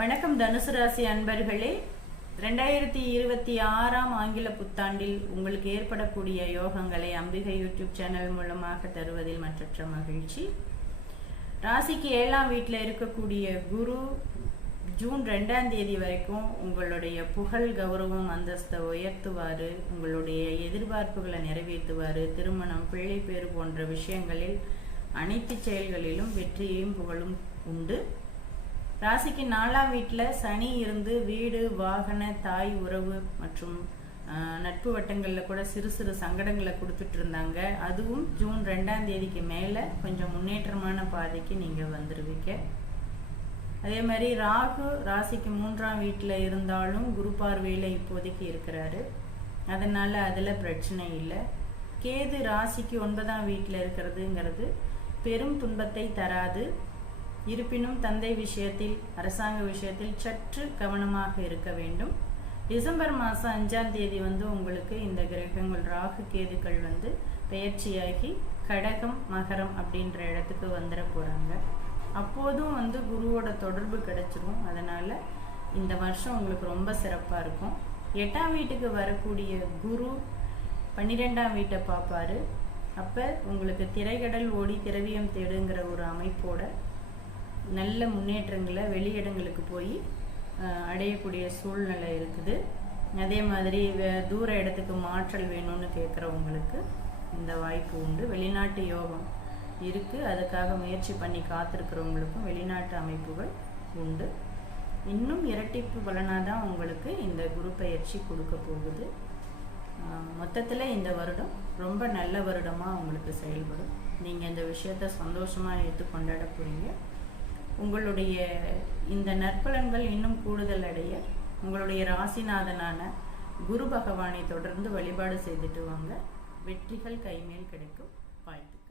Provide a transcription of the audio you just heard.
வணக்கம் தனுசு ராசி அன்பர்களே. 2026 ஆங்கில புத்தாண்டில் உங்களுக்கு ஏற்படக்கூடிய யோகங்களை அம்பிகை யூடியூப் சேனல் மூலமாக தருவதில் மற்றற்ற மகிழ்ச்சி. ராசிக்கு 7ஆம் வீட்டில் இருக்கக்கூடிய குரு ஜூன் 2ஆம் தேதி வரைக்கும் உங்களுடைய புகழ் கௌரவம் அந்தஸ்தை உயர்த்துவார், உங்களுடைய எதிர்பார்ப்புகளை நிறைவேற்றுவார். திருமணம், பிள்ளை பேறு போன்ற விஷயங்களில் அனைத்து செயல்களிலும் வெற்றியையும் புகழும் உண்டு. ராசிக்கு 4ஆம் வீட்டில் சனி இருந்து வீடு, வாகன, தாய் உறவு மற்றும் நட்பு வட்டங்களில் கூட சிறு சிறு சங்கடங்களை கொடுத்துட்டு இருந்தாங்க. அதுவும் ஜூன் 2ஆம் தேதிக்கு மேலே கொஞ்சம் முன்னேற்றமான பாதைக்கு நீங்கள் வந்துடுவீங்க. அதே மாதிரி ராகு ராசிக்கு 3ஆம் வீட்டில் இருந்தாலும் குரு பார்வையில் இப்போதைக்கு இருக்கிறாரு, அதனால் அதில் பிரச்சனை இல்லை. கேது ராசிக்கு 9ஆம் வீட்டில் இருக்கிறதுங்கிறது பெரும் துன்பத்தை தராது. இருப்பினும் தந்தை விஷயத்தில், அரசாங்க விஷயத்தில் சற்று கவனமாக இருக்க வேண்டும். டிசம்பர் மாதம் 5ஆம் தேதி உங்களுக்கு இந்த கிரகங்கள் ராகு கேதுக்கள் பெயர்ச்சியாகி கடகம், மகரம் அப்படின்ற இடத்துக்கு வந்துட போகிறாங்க. அப்போதும் குருவோட தொடர்பு கிடைச்சிரும். அதனால் இந்த வருஷம் உங்களுக்கு ரொம்ப சிறப்பாக இருக்கும். 8ஆம் வீட்டுக்கு வரக்கூடிய குரு 12ஆம் வீட்டை பார்ப்பாரு. அப்போ உங்களுக்கு திரைக்கடல் ஓடி திரவியம் தேடுங்கிற ஒரு அமைப்போட நல்ல முன்னேற்றங்களை வெளியிடங்களுக்கு போய் அடையக்கூடிய சூழ்நிலை இருக்குது. அதே மாதிரி தூர இடத்துக்கு மாற்றல் வேணும்னு கேட்குறவங்களுக்கு இந்த வாய்ப்பு உண்டு. வெளிநாட்டு யோகம் இருக்குது, அதுக்காக முயற்சி பண்ணி காத்திருக்கிறவங்களுக்கும் வெளிநாட்டு அமைப்புகள் உண்டு. இன்னும் இரட்டிப்பு பலனாக தான் உங்களுக்கு இந்த குரு பயிற்சி கொடுக்க போகுது. மொத்தத்தில் இந்த வருடம் ரொம்ப நல்ல வருடமாக உங்களுக்கு செயல்படும். நீங்கள் இந்த விஷயத்தை சந்தோஷமாக எடுத்து கொண்டாட போகிறீங்க. உங்களுடைய இந்த நற்பலன்கள் இன்னும் கூடுதல் அடைய உங்களுடைய ராசிநாதனான குரு பகவானை தொடர்ந்து வழிபாடு செய்துட்டு வாங்க. வெற்றிகள் கைமேல் கிடைக்கும். வாழ்த்து.